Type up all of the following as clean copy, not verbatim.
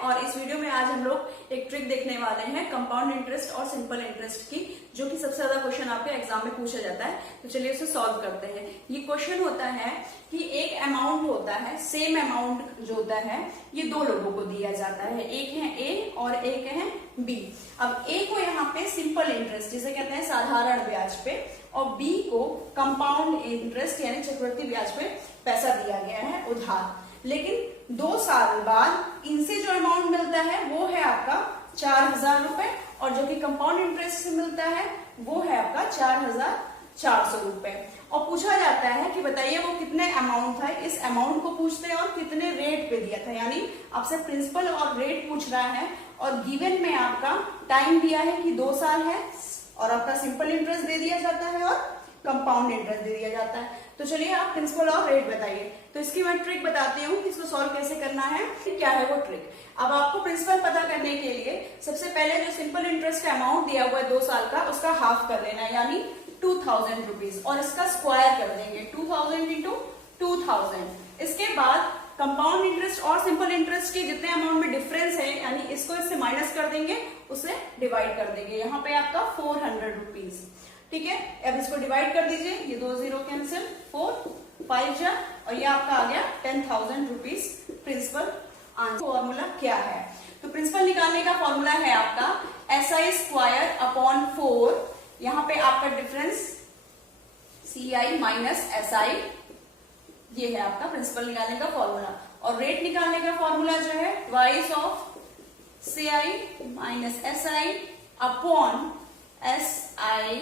और इस वीडियो में आज हम लोग एक ट्रिक देखने वाले हैं कंपाउंड इंटरेस्ट और सिंपल इंटरेस्ट की, जो कि सबसे ज्यादा क्वेश्चन आपके एग्जाम में पूछा जाता है। तो चलिए उसे सॉल्व करते हैं। ये क्वेश्चन होता है कि एक अमाउंट होता है, सेम अमाउंट जो होता है ये दो लोगों को दिया जाता है, एक है ए और एक है बी। अब ए को यहाँ पे सिंपल इंटरेस्ट जिसे कहते हैं साधारण ब्याज पे, और बी को कंपाउंड इंटरेस्ट यानी चक्रवृद्धि ब्याज पे पैसा दिया गया है उधार। लेकिन 2 साल बाद इनसे जो अमाउंट मिलता है वो है आपका 4,000 रुपए, और जो कि कंपाउंड इंटरेस्ट से मिलता है वो है आपका 4,400 रुपए। और पूछा जाता है कि बताइए वो कितने अमाउंट था, इस अमाउंट को पूछते हैं और कितने रेट पे दिया था, यानी आपसे प्रिंसिपल और रेट पूछ रहा है। और गिवन में आपका टाइम दिया है कि 2 साल है, और आपका सिंपल इंटरेस्ट दे दिया जाता है और कंपाउंड इंटरेस्ट दे दिया जाता है। तो चलिए आप प्रिंसिपल और रेट बताइए। तो इसकी मैं ट्रिक बताती हूँ कि इसको सॉल्व कैसे करना है, क्या है वो ट्रिक। अब आपको प्रिंसिपल पता करने के लिए सबसे पहले जो सिंपल इंटरेस्ट का अमाउंट दिया हुआ है 2 साल का, उसका हाफ कर लेना है, यानी 2,000 रुपीज, और इसका स्क्वायर कर देंगे 2,000 इंटू 2,000। इसके बाद कंपाउंड इंटरेस्ट और सिंपल इंटरेस्ट के जितने अमाउंट में डिफरेंस है, यानी इसको इससे माइनस कर देंगे, उसे डिवाइड कर देंगे। यहाँ पे आपका 400 रुपीज, ठीक है। अब इसको डिवाइड कर दीजिए, ये 2 0 कैंसिल, 4 5 जा, और ये आपका आ गया 10,000 रुपीज प्रिंसिपल। आंसर फॉर्मूला क्या है? तो प्रिंसिपल निकालने का फॉर्मूला है आपका SI स्क्वायर अपॉन 4। यहाँ पे आपका डिफरेंस CI माइनस SI, ये है आपका प्रिंसिपल निकालने का फॉर्मूला। और रेट निकालने का फॉर्मूला जो है twice of CI minus SI upon SI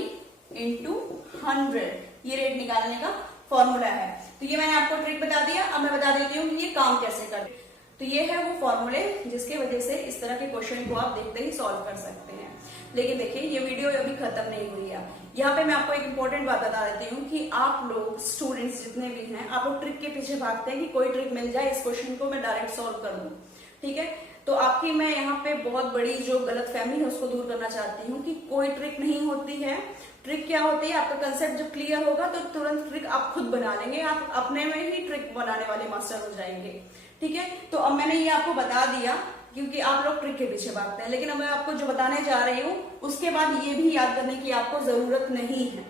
into 100, ये रेट निकालने का फॉर्मूला है। तो ये मैंने आपको ट्रिक बता दिया। अब मैं बता देती हूँ कि ये काम कैसे करते। तो ये है वो फॉर्मूले जिसके वजह से इस तरह के क्वेश्चन को आप देखते ही सॉल्व कर सकते हैं। लेकिन देखिए ये वीडियो अभी खत्म नहीं हुई है। यहाँ पे मैं आपको एक इंपॉर्टेंट बात बता देती हूँ कि आप लोग स्टूडेंट्स जितने भी हैं, आप लोग ट्रिक के पीछे भागते हैं कि कोई ट्रिक मिल जाए, इस क्वेश्चन को मैं डायरेक्ट सॉल्व कर दूं, ठीक है। तो आपकी मैं यहाँ पे बहुत बड़ी जो गलतफहमी है उसको दूर करना चाहती हूँ कि कोई ट्रिक नहीं होती है। ट्रिक क्या होती है, आपका कंसेप्ट जब क्लियर होगा तो तुरंत ट्रिक आप खुद बना लेंगे, आप अपने में ही ट्रिक बनाने वाले मास्टर हो जाएंगे, ठीक है। तो अब मैंने ये आपको बता दिया क्योंकि आप लोग ट्रिक के पीछे भागते हैं, लेकिन अब मैं आपको जो बताने जा रही हूँ उसके बाद ये भी याद करने की आपको जरूरत नहीं है,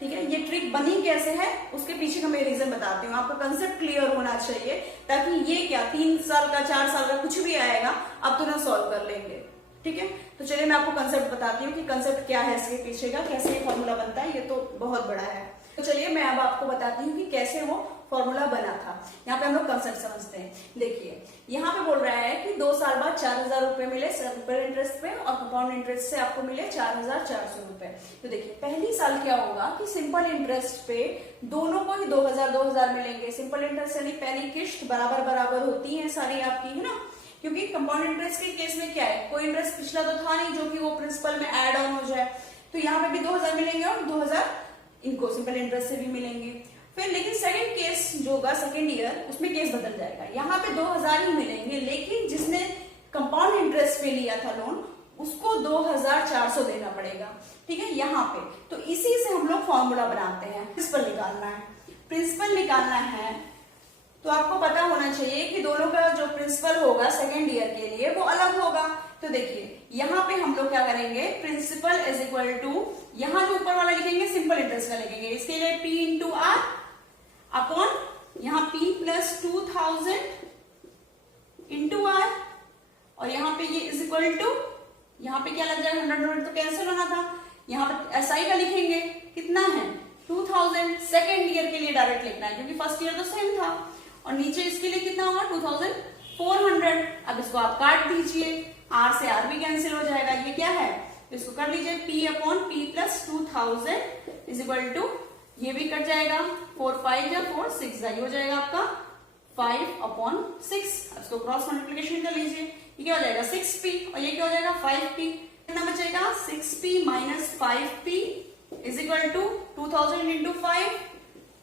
ठीक है। ये ट्रिक बनी कैसे है उसके पीछे का मैं रीजन बताती हूँ। आपका कंसेप्ट क्लियर होना चाहिए ताकि ये क्या 3 साल का 4 साल का कुछ भी आएगा आप तुरंत सॉल्व कर लेंगे, ठीक है। तो चलिए मैं आपको कंसेप्ट बताती हूँ कि कंसेप्ट क्या है इसके पीछे का, कैसे ये फॉर्मूला बनता है। ये तो बहुत बड़ा है। तो चलिए मैं अब आपको बताती हूँ कि कैसे वो फॉर्मूला बना था। यहाँ पे हम लोग कंसेप्ट समझते हैं। देखिए यहाँ पे बोल रहा है कि 2 साल बाद 4,000 रुपए मिले सिंपल इंटरेस्ट पे, और कंपाउंड इंटरेस्ट से आपको मिले 4,400 रुपए। तो देखिए पहली साल क्या होगा कि सिंपल इंटरेस्ट पे दोनों को ही 2,000 मिलेंगे। सिंपल इंटरेस्ट यानी पहली किश्त बराबर बराबर होती है सारी आपकी, है ना। क्योंकि कंपाउंड इंटरेस्ट के केस में क्या है, कोई इंटरेस्ट पिछला तो था नहीं जो कि वो प्रिंसिपल में एड ऑन हो जाए। तो यहाँ पे भी 2,000 मिलेंगे और 2,000 इनको सिंपल इंटरेस्ट से भी मिलेंगे। फिर लेकिन सेकंड केस जो होगा सेकंड ईयर, उसमें केस बदल जाएगा। यहाँ पे 2,000 ही मिलेंगे, लेकिन जिसने कंपाउंड इंटरेस्ट पे लिया था लोन उसको 2,400 देना पड़ेगा, ठीक है। यहाँ पे तो इसी से हम लोग फॉर्मूला बनाते हैं। प्रिंसिपल निकालना है, प्रिंसिपल निकालना है तो आपको पता होना चाहिए कि दोनों का जो प्रिंसिपल होगा सेकेंड ईयर के लिए वो अलग होगा। तो देखिए यहाँ पे हम लोग क्या करेंगे, प्रिंसिपल इज इक्वल टू, यहाँ जो ऊपर वाला लिखेंगे सिंपल इंटरेस्ट का लिखेंगे, इसके लिए P इंटू आर अपॉन यहाँ P प्लस 2,000 इंटू आर, और यहाँ पे ये इज इक्वल टू, यहाँ पे क्या लग जाएगा 100 तो कैंसिल होना था। यहाँ पे SI का लिखेंगे, कितना है 2,000, सेकेंड ईयर के लिए डायरेक्ट लिखना है क्योंकि फर्स्ट ईयर तो सेम था। और नीचे इसके लिए कितना होगा 2,400। अब इसको आप काट दीजिए, R से R भी कैंसिल हो जाएगा। ये क्या है, इसको कर लीजिए P upon P plus 2,000 is equal to, ये भी कट जाएगा, 4 5 या 4 6 जा, ये हो जाएगा आपका 5 अपॉन 6। इसको क्रॉस मल्टीप्लीकेशन कर लीजिए, ये क्या हो जाएगा 6P, और ये क्या हो जाएगा 5P। कितना बचेगा 6P minus 5P is equal to 2,000 into 5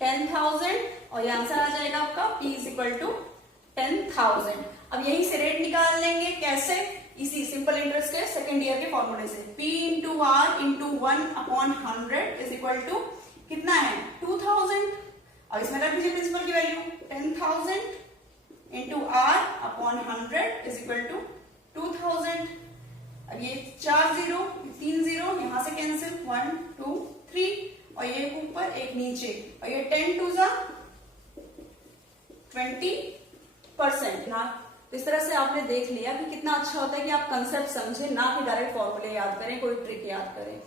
10,000, और ये आंसर आ जाएगा आपका P इज इक्वल टू 10,000। अब यहीं से रेट निकाल लेंगे, कैसे, इसी सिंपल इंटरेस्ट के सेकेंड ईयर के फॉर्मूले से। P into R into 1 upon 100 is equal to कितना है 2,000। अब इसमें रख दीजिए प्रिंसिपल की value 10,000 into R upon 100 is equal to 1 2 3 और ये ऊपर एक नीचे और ये 10 टू 20%। हाँ, इस तरह से आपने देख लिया कि कितना अच्छा होता है कि आप कंसेप्ट समझे, ना कि डायरेक्ट फॉर्मूले याद करें, कोई ट्रिक याद करें।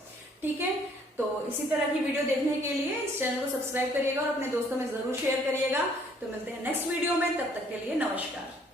ठीक है, तो इसी तरह की वीडियो देखने के लिए इस चैनल को सब्सक्राइब करिएगा और अपने दोस्तों में जरूर शेयर करिएगा। तो मिलते हैं नेक्स्ट वीडियो में, तब तक के लिए नमस्कार।